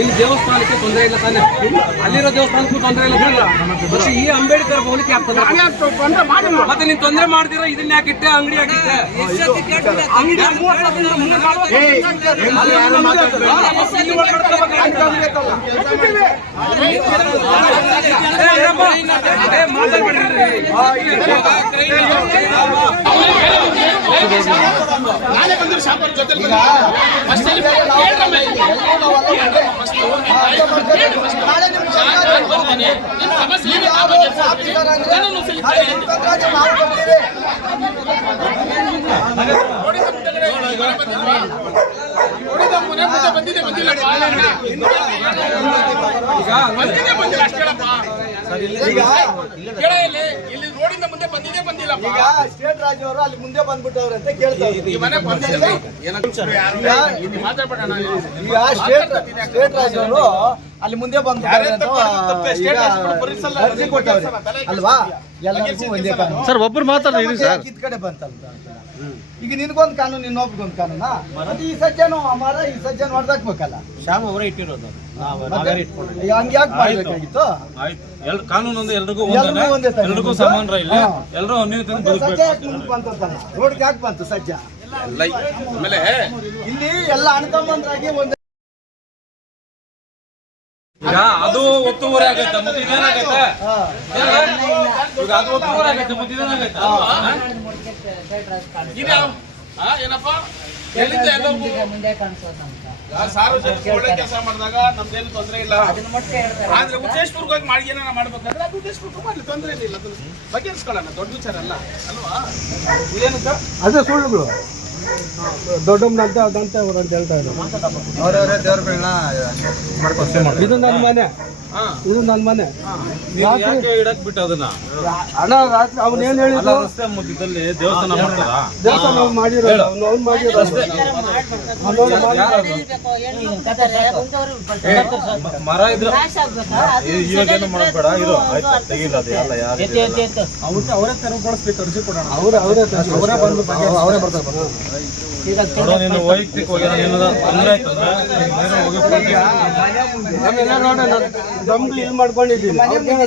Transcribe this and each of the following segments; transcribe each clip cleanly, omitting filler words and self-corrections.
ಇಲ್ಲಿ ದೇವಸ್ಥಾನಕ್ಕೆ ತೊಂದರೆ ಇಲ್ಲ ತಾನೆ, ಅಲ್ಲಿರೋ ದೇವಸ್ಥಾನಕ್ಕೂ ತೊಂದರೆ ಇಲ್ಲ. പക്ഷെ ಈ ಅಂಬೇಡ್ಕರ್ ಭವನಕ್ಕೆ ಯಾಕೆ ಮತ್ತೆ ನೀನ್ ತೊಂದರೆ ಮಾಡ್ದಿರೋ ಇದನ್ನ ಯಾಕಿಟ್ಟೆ, ಅಂಗಡಿ ಹಾಕಿಟ್ಟೆ? ನಾನೇ ಬಂದಿರೋ ಶಾಪರ್ ಜೊತೆ ಇಲ್ಲಿ ರೋಡಿಂದ ಮುಂದೆ ಬಂದಿದೆ ಬಂದಿಲ್ಲ. ಈಗ ಸ್ಟೇಟ್ ರಾಜ್ ಅವರು ಅಲ್ಲಿ ಮುಂದೆ ಬಂದ್ಬಿಟ್ಟವ್ರೆ ಅಂತ ಕೇಳ್ತಾರೆ. ಈಗ ಸ್ಟೇಟ್ ರಾಜ್ ಅವರು ಅಲ್ಲಿ ಮುಂದೆ ಬಂದ್ಬಿಟ್ಟವ್ರೆ ಅರ್ಜಿ ಕೊಟ್ಟವ್ರೆ ಅಲ್ವಾ? ಎಲ್ಲರಿಗೂ ಒಂದೇ ಕಾನೂನು ಸರ್. ಒಬ್ರು ಮಾತಾಡ್ರಿ ಸರ್. ಕಿತ್ ಕಡೆ ಬಂತಲ್ಲ. ಈಗ ನಿನ್ಗೊಂದು ಕಾನೂನು ಇನ್ನೊಬ್ರಿಗೊಂದು ಕಾನೂನಾ? ಮತ್ತೆ ಈ ಸಜ್ಜನ ಅಮಾರ ಈ ಸಜ್ಜನ ಹೊಡೆದಾಕ್ಬೇಕಲ್ಲ. ಶ್ಯಾಮ್ ಅವರೇ ಇಟ್ಟಿರೋದು, ಹಂಗೆ ಯಾಕೆ ಮಾಡ್ಬೇಕಾಗಿತ್ತು? ಕಾನೂನು ಅಂದ್ರೆ ಎಲ್ರಿಗೂ ಸಮಾನ ಇಲ್ಲ, ಎಲ್ಲರೂ ಸಜ್ಜೆ ಯಾಕೆ ಮುಂದೆ ಬಂತಲ್ಲ? ರೋಡ್ಗೆ ಯಾಕೆ ಬಂತು ಸಜ್ಜ? ಆಮೇಲೆ ಇಲ್ಲಿ ಎಲ್ಲ ಅಣ್ತಮ್ಮಂದ್ರಾಗಿ ಒಂದು ಈಗ ಅದು ಒತ್ತುವರಿ ಆಗತ್ತೆ, ಮತ್ತೆ ಇದೇನಾಗತ್ತೆ? ಈಗ ಅದು ಒತ್ತುವರಿ ಆಗತ್ತೆ, ಮತ್ತೆ ಇದೇನಾಗತ್ತೆ? ಏನಪ್ಪ ಸಾರ್ವಜನಿಕ ಒಳ್ಳೆ ಕೆಲಸ ಮಾಡಿದಾಗ ನಮ್ದೇನು ತೊಂದರೆ ಇಲ್ಲ. ಆದ್ರೆ ಉದ್ದೇಶಪೂರ್ವಕವಾಗಿ ಮಾಡಿ ಏನಾರ ಮಾಡ್ಬೇಕಾದ್ರೆ ಅದು ಉದ್ದೇಶಪೂರ್ವಕ ಮಾಡ್ಲಿ, ತೊಂದರೆ ಏನಿಲ್ಲ. ಅದು ಬಗೆಹರಿಸ್ಕೊಳ್ಳೋಣ, ದೊಡ್ಡ ವಿಚಾರ ಅಲ್ಲ ಅಲ್ವಾ? ಏನಂತ ಅದೇ ಸುಳ್ಳುಗಳು ದೊಡ್ಡಮ್ಮನಂತ ಅದಂತ ಅಂತ ಹೇಳ್ತಾ ಇದ್ದಾರೆ. ಅವರವರೇ ದೇವ್ರಗಳನ್ನ ಇದು ನನ್ನ ಮನೆ, ಇದು ನನ್ನ ಮನೆ. ಯಾಕೆ ಇಡಕ್ ಬಿಟ್ಟು ಅದನ್ನ ಅಣ್ಣ ರಾತ್ರಿ ಅವ್ನು ಏನ್ ಹೇಳಿದ? ರಸ್ತೆ ಮುಗಿದಲ್ಲಿ ದೇವಸ್ಥಾನ ಮಾಡ್ತಾರ, ದೇವಸ್ಥಾನ ಮಾಡಿರೋ ಅವ್ನು ಮಾಡಿರೋ ಮರ ಇದ್ರ ಇವಾಗೇನು ಮಾಡಬೇಡ, ಇರೋ ಆಯ್ತು ತೆಗಿಲ್ಲ. ಅದು ಎಲ್ಲ ಯಾರು ಅವರೇ ತೆರವುಗೊಳಿಸ್ಬೇಕು, ಅರ್ಜಿ ಕೊಡೋಣ. ಅವರೇ ಬಂದು ಅವರೇ ಬರ್ತಾರೆ. ನೀನು ವೈಯಕ್ತಿಕವಾಗಿ ತೊಂದರೆ ಆಯ್ತಂದ್ರೆ ದಮ್ಗಳು ಇಲ್ಲಿ ಮಾಡ್ಕೊಂಡಿದ್ದೀನಿ,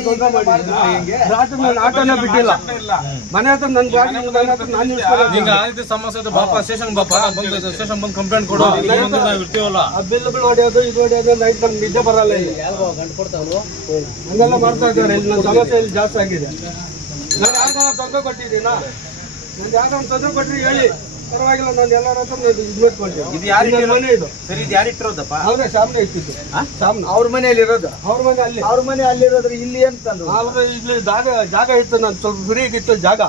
ತೊಂದರೆ ಮಾಡಿದ್ದೀನಿ. ರಾತ್ರಿ ನಾನು ಆಟೋನೇ ಬಿಟ್ಟಿಲ್ಲ, ಮನೆ ಹತ್ರ ನನ್ನ ಗಾಡಿ ನಾನು ಈಗ ಆಯ್ತು ಸಮಸ್ಯೆ ಬಾಪ ಸ್ಟೇಷನ್ ಬಾಪ ಬಂದು ಸ್ಟೇಷನ್ ಬಂದು ಕಂಪ್ಲೇಂಟ್ ಕೊಡು, ನಾವು ಇರ್ತೀವಲ್ಲ. ಆ ಬಿಲ್ಗಳು ಹೊಡೆಯೋದು ಇದು ಹೊಡೆಯೋದು ನೈಟ್ ನಮ್ಗೆ ನಿದ್ದೆ ಬರಲ್ಲ. ಇಲ್ಲಿ ಹಂಗೆಲ್ಲ ಮಾಡ್ತಾ ಇದ್ದಾರೆ. ಇಲ್ಲಿ ನನ್ನ ಸಮಸ್ಯೆ ಇಲ್ಲಿ ಜಾಸ್ತಿ ಆಗಿದೆ. ನಾನು ಯಾವ್ದಾರ ತೊಂದರೆ ಕೊಟ್ಟಿದ್ದೀನ? ನಾನು ಯಾವ್ದಾರ ತೊಂದರೆ ಕೊಟ್ಟರೆ ಹೇಳಿ, ಪರವಾಗಿಲ್ಲ. ನಾನು ಎಲ್ಲರ ಹತ್ರ ಇನ್ವೆಸ್ಟ್ ಮಾಡ್ತೀನಿ. ಇದು ಮನೆ, ಇದು ಸರಿ. ಇದು ಯಾರು ಇಟ್ಟಿರೋದಪ್ಪ? ಅವ್ರೆ ಸಾಮ್ನೆ ಇಟ್ಟಿದ್ದು. ಸಾಮ್ನೆ ಅವ್ರ ಮನೆಯಲ್ಲಿ ಇರೋದು, ಅವ್ರ ಮನೆ ಅಲ್ಲಿ, ಅವ್ರ ಮನೆ ಅಲ್ಲಿರೋದ್ರೆ ಇಲ್ಲಿ ಅಂತಂದ್ರು. ಅವ್ರು ಇಲ್ಲಿ ಜಾಗ ಇತ್ತು, ನಾನು ಸ್ವಲ್ಪ ಫ್ರೀಗಿತ್ತು ಜಾಗ.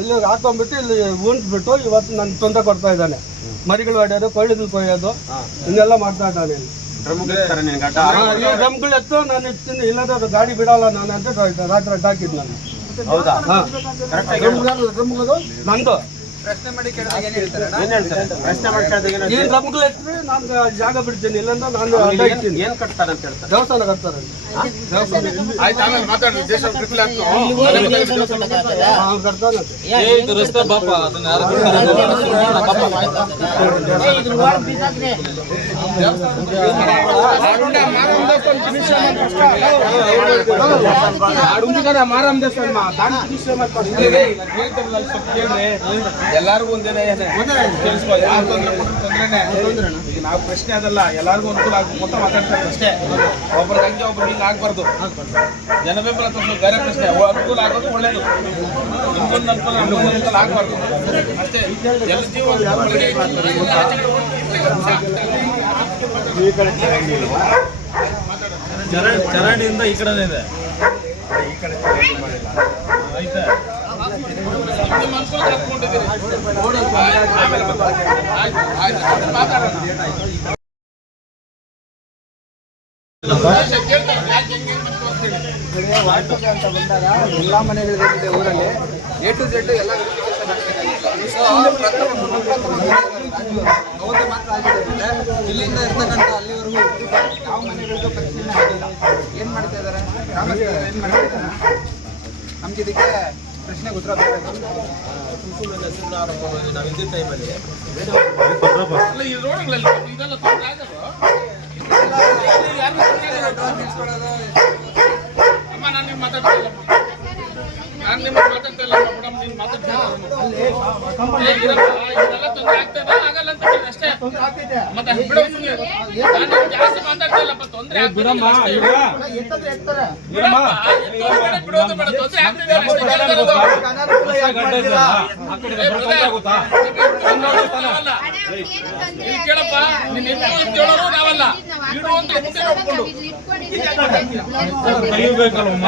ಇಲ್ಲಿ ಹಾಕೊಂಡ್ಬಿಟ್ಟು ಇಲ್ಲಿ ಉಂಟ್ಬಿಟ್ಟು ಇವತ್ತು ನಾನು ತೊಂದರೆ ಕೊಡ್ತಾ ಇದ್ದಾನೆ. ಮರಿಗಳು ಹೊಡೆಯೋದು, ಕೊಳ್ಳಿಗಳು ಕೊಯ್ಯೋದು, ಇನ್ನೆಲ್ಲ ಮಾಡ್ತಾ ಇದ್ದಾನೆ. ಡ್ರಮ್ಗಳು ಎತ್ತು ನಾನು ಇರ್ತೀನಿ, ಇಲ್ಲದ ಗಾಡಿ ಬಿಡಲ್ಲ ನಾನು ಅಂತ ರಾತ್ರಿ ಅಡ್ಡಾಕಿದ್ದು ನಾನು. ಹೌದಾ? ನಂದು ಪ್ರಶ್ನೆ ಮಾಡಿ ಕೇಳಿದಾಗ ಏನ್ ಹೇಳ್ತಾರೆ? ಪ್ರಶ್ನೆ ಮಾಡಿ ಕೇಳಿದಾಗ ಏನ್ ಡ್ರಮ್ಗಳು ಎತ್ತರೆ ನಾನು ಜಾಗ ಬಿಡ್ತೀನಿ, ಇಲ್ಲಾಂದ್ರೆ ನಾನು ಅಡ್ಡ ಇರ್ತೀನಿ. ಏನ್ ಕಟ್ತಾರೆ ಅಂತ ಹೇಳ್ತಾರೆ? ದೇವಸ್ಥಾನ ಕಟ್ತಾರೆ. ಇದು ರಸ್ತೆ ಬಾಪ, ಅದನ್ನ ಎಲ್ಲಾರ್ಗು ಒಂದೇನೆ ಈಗ ನಾವು ಪ್ರಶ್ನೆ ಅದಲ್ಲ, ಎಲ್ಲಾರ್ಗು ಅನುಕೂಲ ಆಗ ಮೊತ್ತ ಮಾತಾಡ್ತಾರೆ ಅಷ್ಟೇ. ಒಬ್ರಿಗೆ ಹಂಗೆ ಒಬ್ರಿಗೆ ಹಿಂಗೆ ಆಗ್ಬಾರ್ದು. ಜನಬೆಂಬಲ ತೋರಿಸೋದು ಬೇರೆ ಪ್ರಶ್ನೆ. ಅನುಕೂಲ ಆಗೋದು ಒಳ್ಳೇದು, ನಿಮ್ಗೊಂದು ಅನುಕೂಲ ಆಗ್ಬಾರ್ದು ಅಷ್ಟೇ. ಎಲ್ಲ ಜೀವ ಚರಂಡಿಯಿಂದ ಈ ಕಡೆ ಇದೆ, ಈ ಕಡೆ ಆಯ್ತಾ? ನಿಮ್ಮ ಅನುಕೂಲ ಕರ್ಕೊಂಡಿದ್ದೀರಿ ಮಾತಾಡೋಣ. ವಾರ್ಷಿಕ ಅಂತ ಬಂದಾಗ ಎಲ್ಲ ಮನೆಗಳಿದೆ ಊರಲ್ಲಿ A to Z ಎಲ್ಲ ಇಲ್ಲಿಂದ ಇರ್ತಕ್ಕಂಥ ಅಲ್ಲಿವರೆಗೂ ಯಾವ ಮನೆಗಳಿಗೂ ಪರಿಶೀಲನೆ ಆಗಿಲ್ಲ. ಏನು ಮಾಡ್ತಾ ಇದ್ದಾರೆ, ಏನು ಮಾಡ್ತಾ ಇದ್ದಾರೆ? ನಮ್ಗೆ ಇದಕ್ಕೆ ಪ್ರಶ್ನೆಗೆ ಉತ್ತರ ಬೇಕು. ನಾವು ಇದ್ದ ಟೈಮಲ್ಲಿ ಈ ರೋಡ್ಗಳಲ್ಲಿ ಇದೆಲ್ಲ ತೊಂದರೆ ಆಗಲ್ಲ. ಇದೆಲ್ಲ ತೊಂದ್ರೆ ಆಗ್ತದೆ ಆಗಲ್ಲ ಅಂತ ಹೇಳಿದ್ರೆ ಅಷ್ಟೇ. ಮತ್ತೆ ಬಿಡು ಸುಮ್ನೆ. ನಾನು ಜಾಸ್ತಿ ಮಾತಾಡ್ತಾ ಇಲ್ಲಪ್ಪ, ತೊಂದ್ರೆ ಆಗ್ತದೆ ಬಿಡಮ್ಮ ಅಷ್ಟೇ. ಈಗ ಬಿಡಮ್ಮ ಬಿಡೋದು ಬೇಡ, ತೊಂದ್ರೆ ಆಗ್ತದೆ ಅಷ್ಟೇ ಕೇಳ್ತಿರೋದು. ಆ ಕಡೆ ಬರ್ತಾ ಆಗುತ್ತಾ ನಾವಲ್ಲ. ಇಲ್ಲಿ ಕೇಳಪ್ಪ, ನೀನ್ ಇನ್ನು ಅಂತ ಹೇಳೋರು ನಾವಲ್ಲ, ಇಡು ಅಂತ ಮುಂದೆ ನೋಡ್ಕೊಂಡು ಕಲಿಬೇಕಲ್ವಮ್ಮ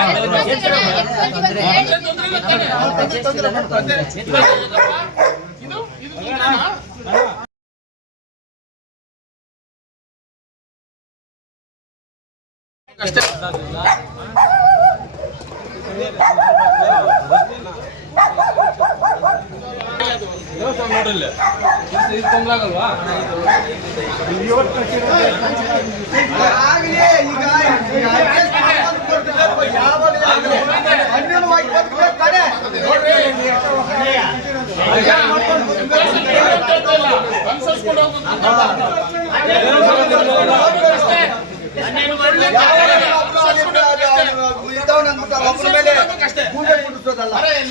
ಅಷ್ಟೇ. ನೋಡಿಲ್ಲ ಇದು ತೊಂದ್ರೆ ಆಗಲ್ವಾ ಅನ್ಸರ್ಸ್ಕೊಂಡು ಹೋಗ್ಬೇಕು.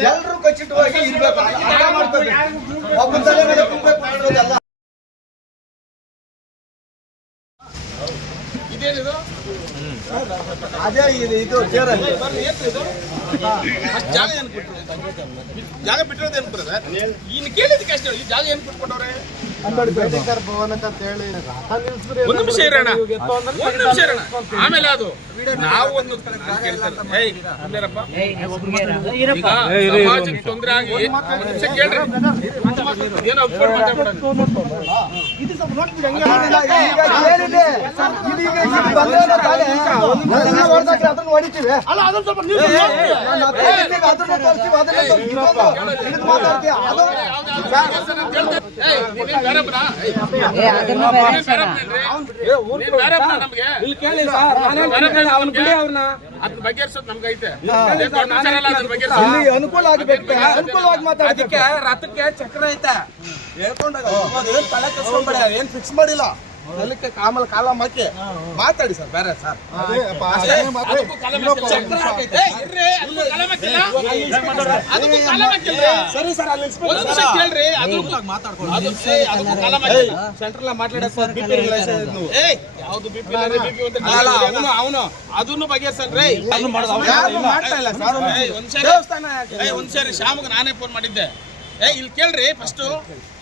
ಎಲ್ಲರೂ ಕಚ್ಚಿಟ್ಟವಾಗಿ ಇರ್ಬೇಕು, ಅರ್ಥ ಮಾಡ್ಕೋಬೇಕು. ಒಬ್ಬನ ತಲೆ ಮೇಲೆ ಕುಂಬೆ ಕುಡಿಸೋದಲ್ಲ. ಇದೇನಿದು? ಅದೇ ಇದು ಚೇರಲ್ಲಿ ಅಷ್ಟ್ ಜಾಗ ಏನು ಕೊಟ್ಟರು? ಜಾಗ ಬಿಟ್ಟಿರೋದು ಏನು ಬರ್ತದೆ? ಇನ್ನು ಕೇಳಿದಕ್ಕೆ ಅಷ್ಟೇ. ಈ ಜಾಗ ಏನು ಕೊಟ್ಕೊಂಡವ್ರೆ? ಒಂದು ನಿಮಿಷ ಇರೋಣ, ಒಂದು ನಿಮಿಷ ಇರೋಣ. ಆಮೇಲೆ ಅದು ನಾವು ಒಂದು ಕೇಳ್ತಾರೆ. ಇಲ್ಲೇರಪ್ಪ, ಈಗ ಸಮಾಜಕ್ಕೆ ತೊಂದರೆ ಆಗಿ ಒಂದು ನಿಮಿಷ ಕೇಳ್ರಿ. ಏನೋ ಒಪ್ಕೊಂಡು ಮಾತಾಡ್ಬಿಡೋದು. ಅಲ್ಲ ಅದನ್ನ ಸ್ವಲ್ಪ ನೀವು ಅನುಕೂಲ ಆಗಬೇಕು, ಅನುಕೂಲವಾಗಿ ಮಾತಾಡೋದಕ್ಕೆ ರಥಕ್ಕೆ ಚಕ್ರ ಐತೆ ಹೇಳ್ಕೊಂಡಾಗ ತಲೆ ಕೆಸ್ಕೊಂಡ್ಬೇಡ, ಏನ್ ಫಿಕ್ಸ್ ಮಾಡಿಲ್ಲ. ನೆಲಕ್ಕೆ ಕಾಮಲ್ ಕಾಲ ಹಾಕಿ ಮಾತಾಡಿ ಸರ್, ಬೇರೆ ಸರ್ ಸರಿ ಸರ್. ಅಲ್ಲಿ ಸೆಂಟ್ರಲ್ ಮಾತಾಡೋದು ಅವನು ಅದನ್ನು ಬಗೆಹರಿಸಲ್ರಿ. ಒಂದ್ಸರಿ ಶ್ಯಾಮ್ಗೆ ನಾನೇ ಫೋನ್ ಮಾಡಿದ್ದೆ. ಇಲ್ಲಿ ಕೇಳ್ರಿ, ಫಸ್ಟ್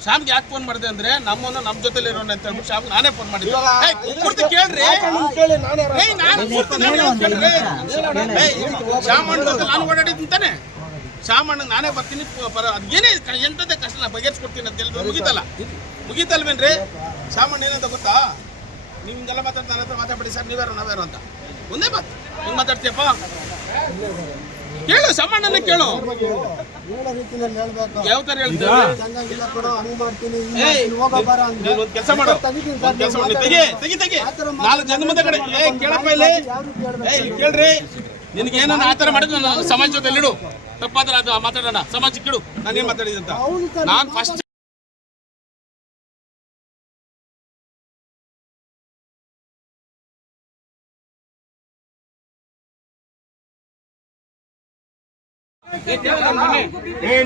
ಶ್ಯಾಮ್ಗೆ ಯಾಕೆ ಫೋನ್ ಮಾಡಿದೆ ಅಂದ್ರೆ ನಮ್ಮನ್ನು ನಮ್ಮ ಜೊತೆಲಿ ಇರೋಣ ಅಂತ ಹೇಳ್ಬಿಟ್ಟು ಶ್ಯಾಮ್ಗೆ ನಾನೇ ಫೋನ್ ಮಾಡಿದ್ದೆ. ಕೇಳ್ರಿ, ಶ್ಯಾಮಣ್ಣ ನಾನು ಓಡಾಡಿದ್ದಾನೆ. ಶ್ಯಾಮಣ್ಣಗೆ ನಾನೇ ಬರ್ತೀನಿ, ಅದೇನೇ ಎಂತದೇ ಕಷ್ಟ ನಾ ಬಗೆಹರಿಸ್ಕೊಡ್ತೀನಿ ಅಂತ ಹೇಳಿದ್ರು. ಮುಗೀತಲ್ವೇನ್ರಿ? ಶ್ಯಾಮಣ್ಣ ಏನಂತ ಗೊತ್ತಾ, ನೀವು ಹಿಂಗೆಲ್ಲ ಮಾತಾಡ್ತಾ ನನ್ನ ಹತ್ರ ಮಾತಾಡ್ಬಿಡಿ ಸರ್, ನೀವ್ಯಾರು ನಾವ್ಯಾರು ಅಂತ ಒಂದೇ ಮಾತು. ಹಿಂಗೆ ಮಾತಾಡ್ತೀಯಪ್ಪ? ಕೇಳು, ಶ್ಯಾಮಣ್ಣನ ಕೇಳು. ಯಾವ ತರ ಹೇಳ್ತೀವಿ? ಕೆಲಸ ಮಾಡು, ತೆಗಿ 4 ಜನ ಮುಂದೆ ಕಡೆ ಕೇಳಪ್ಪ. ಇಲ್ಲಿ ಕೇಳ್ರಿ, ನಿನ್ಗೆ ಏನನ್ನ ಆತರ ಮಾಡಿದ್ರು ನಾನು ಸಮಾಜ ಜೊತೆ ಇಡು. ತಪ್ಪಾದ್ರೆ ಅದು ಮಾತಾಡೋಣ, ಸಮಾಜಕ್ಕೆ ಇಡು. ನಾನೇನ್ ಮಾತಾಡಿದೆ ಅಂತ ನಾನು ಫಸ್ಟ್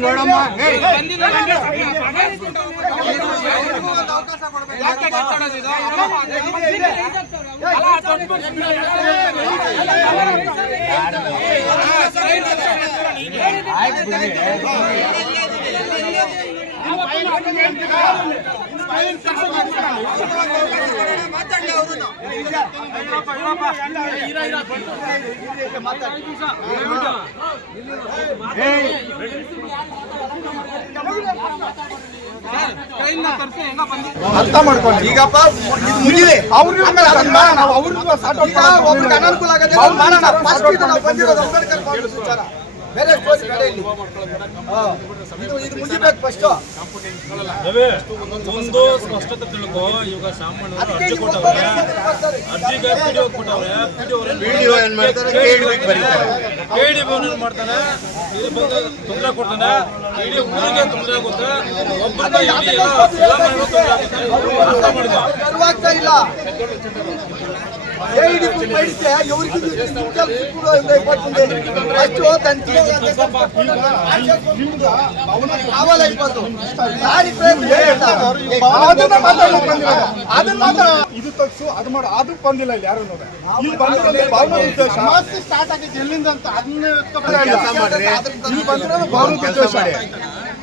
ನೋಡಮ್ಮ ಅರ್ಥ ಮಾಡ್ಕೊಂಡು ಈಗಪ್ಪ ಇದು ಮುಗಿಲಿ, ಅವ್ರಿಗೆ ಅನಾನುಕೂಲ ಆಗದೆ ಬಂದಿರೋದು ಅಂಬೇಡ್ಕರ್ ಕಾಂಗ್ರೆಸ್ ವಿಚಾರ ಬೇರೆ ಕಡೆಯಲ್ಲಿ ಇದು ಮುಗಿಬೇಕು ಫಸ್ಟ್. ಒಂದು ಸ್ಪಷ್ಟತೆ ತಿಳ್ಕೊ. ಇವಾಗ ಸಾಮಾನ್ಯ ಅರ್ಜಿ ಕೊಟ್ಟವ್ರೆ, ಅರ್ಜಿಗೆ ಪಿಡಿಒ ಕೊಟ್ಟವ್ರೆ, ಪಿಡಿಒ ಏನ್ ಮಾಡ್ತಾರೆ, KDB ಏನ್ ಮಾಡ್ತಾನೆ, ಇದು ಬಂದು ತೊಂದರೆ ಕೊಡ್ತಾನೆ. ಇಡೀ ಊರಿಗೆ ತೊಂದರೆ ಆಗುತ್ತೆ. ಒಬ್ಬರಿಂದ ಇಡೀ ಎಲ್ಲ ಮನೆಗೂ ತೊಂದರೆ ಆಗುತ್ತೆ. ಅರ್ಥ ಮಾಡ್ಕೊ. ಅರ್ವಾಗ್ತಾ ಇಲ್ಲ. ಇದು ತಗ್ಸು ಅದು ಮಾಡು ಅದಕ್ಕೆ ಬಂದಿಲ್ಲ ಇಲ್ಲಿ ಯಾರು ಇಲ್ಲಿ ಬಂದಿರೋದು ಸಮಸ್ಯೆ ಸ್ಟಾರ್ಟ್ ಆಗಿದ್ದು ಎಲ್ಲಿಂದ ಅಂತ ಅದನ್ನೇ ಇಲ್ಲಿ ಬಂದಿರೋದು ಭಾವನಾ ಉದ್ದೇಶ.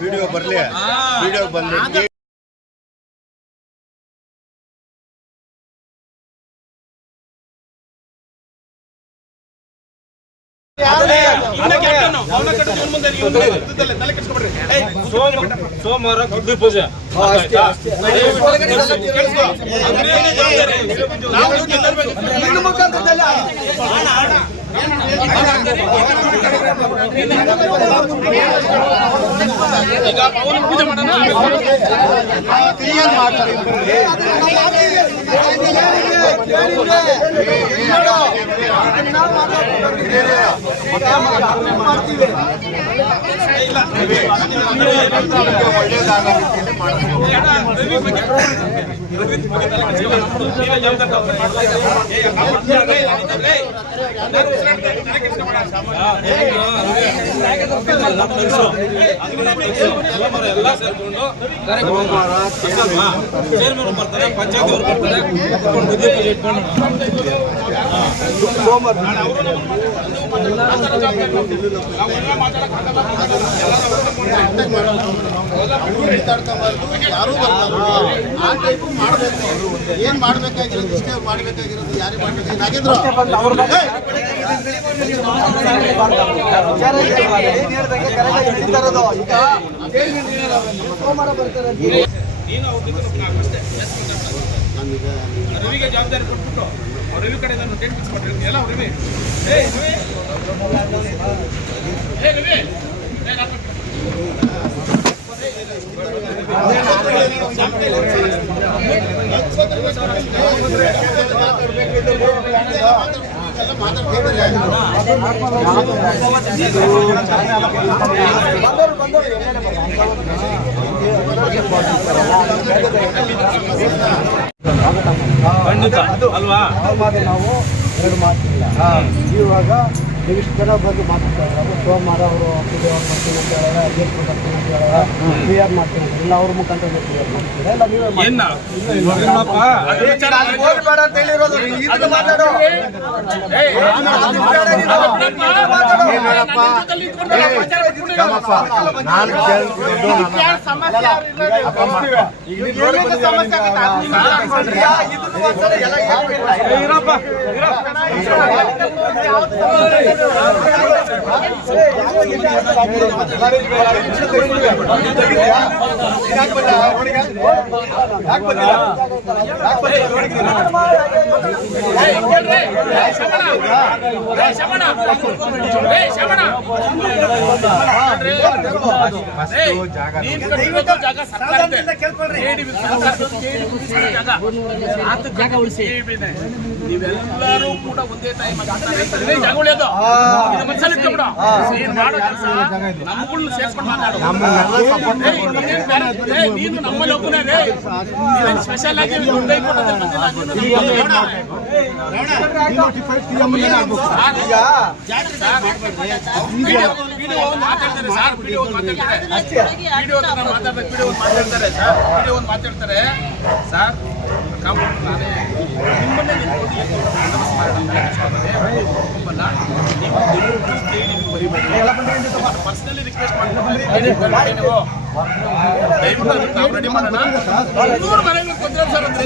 ವಿಡಿಯೋ ಬರ್ಲಿ ಸೋಮವಾರ ಗುದ್ದಿ ಪೂಜೆ ಈಗ ಪವನ್ ಪೂಜೆ ಮಾಡೋಣ. ಎಲ್ಲ ಸೇರ್ಕೊಂಡು ಚೇರ್ಮನ್ ಬರ್ತಾರೆ, ಪಂಚಾಯತ್ ಅವರು ಬರ್ತಾರೆ, ಗುದ್ದಿ ಪೂಜೆ ಇಟ್ಕೊಂಡು ಯಾರು ಆ ಟೈಪ್ ಮಾಡಬೇಕು. ಏನ್ ಮಾಡ್ಬೇಕಾಗಿರೋದು ಇಷ್ಟೇ ಮಾಡ್ಬೇಕಾಗಿರೋದು ಯಾರಿಗೆ ಮಾಡ್ಬೇಕು. ನಾಗೇಂದ್ರ ನೀನು ರವಿಗೆ ಜವಾಬ್ದಾರಿ ಕೊಟ್ಬಿಟ್ಟು ರವಿ ಕಡೆ ನಾನು ಡೇಟ್ ಫಿಕ್ಸ್ ಮಾಡಿರ್ತೀನಿ ಎಲ್ಲ ರವಿ. ಖಂಡಿತ ಅಲ್ವಾ? ನಾವು ಎರಡು ಮಾತಿಲ್ಲ. ಇವಾಗ ಇಷ್ಟು ಜನ ಬಂದು ಮಾತಾಡ್ತಾರೆ. ಸೋಮವಾರ ಅವರು ಕ್ಲಿಯರ್ ಮಾಡ್ತೀನಿ ಅಂತ ಹೇಳಿದ್ರೆ, ಅಧ್ಯಕ್ಷ ಬರ್ತೀನಿ ಅಂತ ಹೇಳಿದ್ರೆ, ಕ್ಲಿಯರ್ ಮಾಡ್ತೀನಿ ಅಂತ ಇಲ್ಲ ಅವ್ರ ಮುಖಾಂತರ ಕ್ಲಿಯರ್ ಮಾಡ್ತೀರಾ ಇಲ್ಲ ನೀವೇ ಹೋಗ್ಬೇಡ ಅಂತ ಹೇಳಿರೋದು. ಇದನ್ನ ಮಾತಾಡೋ ನೀವೆಲ್ಲರೂ ಕೂಡ ಒಂದೇ ಟೈಮ್ ಜಾಗ ಉಳಿಯೋದು ಮನಸ್ಸಲ್ಲಿ ಇಟ್ಕೊಂಡ್ಬಿಡು. ನೀನ್ ಮಾಡೋ ಕೆಲಸ ನಮ್ಮಗಳನ್ನ ಸೇರ್ಸ್ಕೊಂಡು ಮಾತಾಡು. ನೀನು ನಮ್ಮಲ್ಲಿ ಒಬ್ಬನೇ ರೇ, ಸ್ಪೆಷಲ್ ಆಗಿ ಮಾತಾಡ್ತಾರೆ ಸರ್. ನಾನೇ ನಿಮ್ಮನ್ನೇ ಪರ್ಸನಲಿ ರಿಕ್ವೆಸ್ಟ್ ಮಾಡ್ಕೊಂಡು ನಾವು ರೆಡಿ ಮಾಡೋಣ. 100 ಮನೆಗಳು ತೊಂದರೆ ಸರ್ ಅಂದ್ರೆ